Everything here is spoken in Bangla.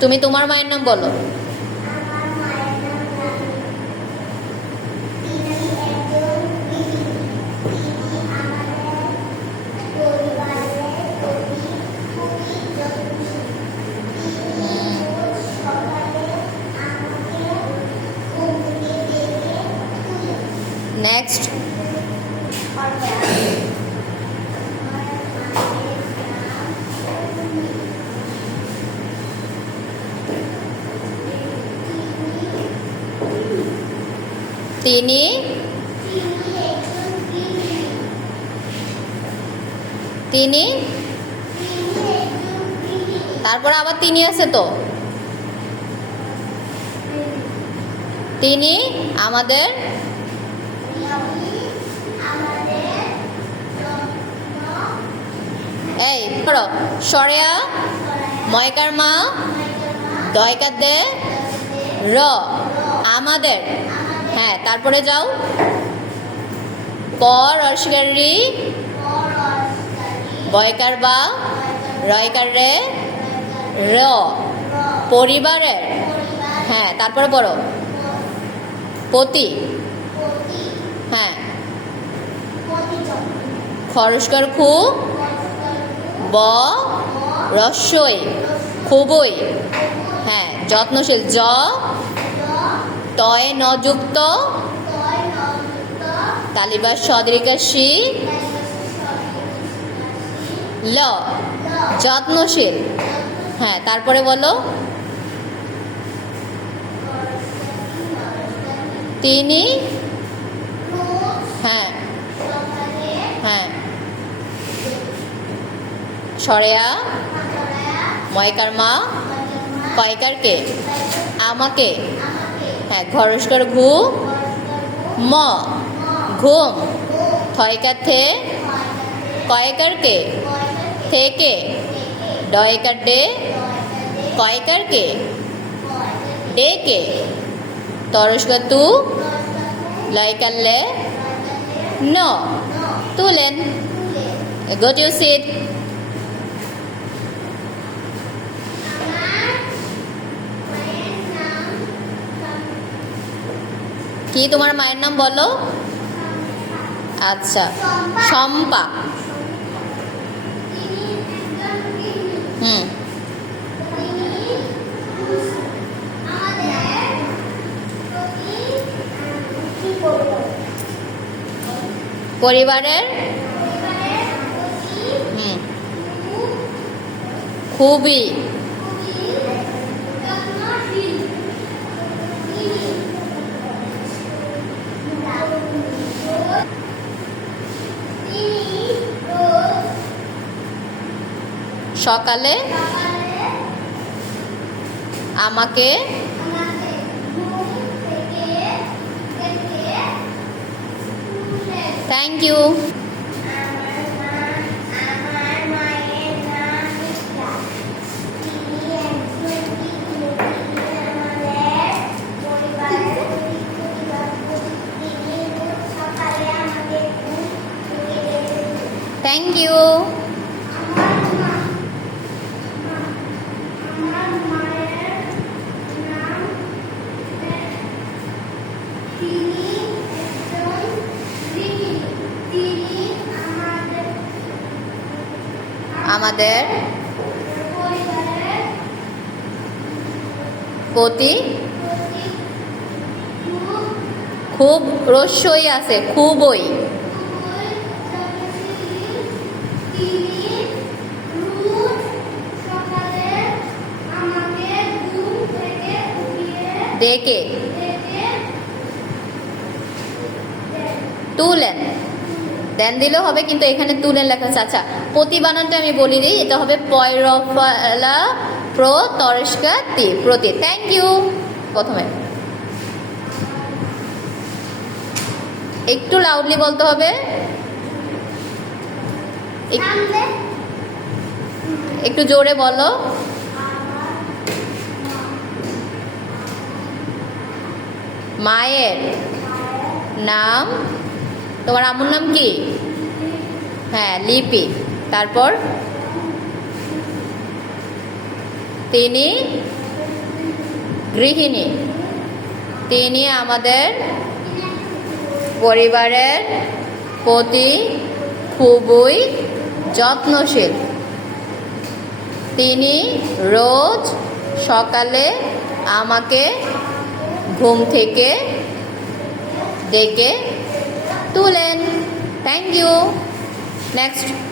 তুমি তোমার মায়ের নাম বলো। নেক্সট। তিনি তিনি তারপরে আবার তিনি আছে তো। তিনি আমাদের এই ধরো সরেয়া ময়কার মা দয়কার দে র আমাদের। হ্যাঁ তারপরে যাও পর অস্কার রি বয়কার বা রয়কার রে র পরিবারের। হ্যাঁ তারপরে পড়ো পতি। হ্যাঁ খরস্কর খু ব রস্যই খুবই। হ্যাঁ যত্নশীল জ তয়ে নযুক্ত তালিবাস সদৃকাশি ল যত্নশীল। হ্যাঁ তারপরে বলো তিনি। হ্যাঁ হ্যাঁ সরেয়া ময়কার মা কয়কার কে আমাকে। হ্যাঁ ঘরস্কর ঘু ম ঘুম থয়কার থে কয়কার কে থেকে ডয়কার ডে কয়কার কে ডে কে তরস্কর তু লয়কার লে ন তুলেন। Go to your seat. কি তোমার মায়ের নাম বলো। আচ্ছা শম্পা। পরিবারের খুবই। সকালে আমাকে থ্যাংক ইউ। Thank you. আমাদের প্রতি খুব রস্যই আছে খুবই। ডেকে তুলেন দেন দিলেও হবে কিন্তু এখানে তুলেন লেখা আছে। আচ্ছা প্রতি বানানটা আমি বলি দিই, এটা হবে পয়রফলা প্র তরস্কা তি প্রতি। Thank you. প্রথমে একটু লাউডলি বলতে হবে, একটু জোরে বলো। মায়ের নাম, তোমার আম্মুর নাম কি? হ্যাঁ লিপি। তারপর তিনি গৃহিণী। তিনি আমাদের পরিবারের প্রতি খুবই যত্নশীল। তিনি রোজ সকালে আমাকে ঘুম থেকে ডেকে তুলেন। Thank you. নেক্সট।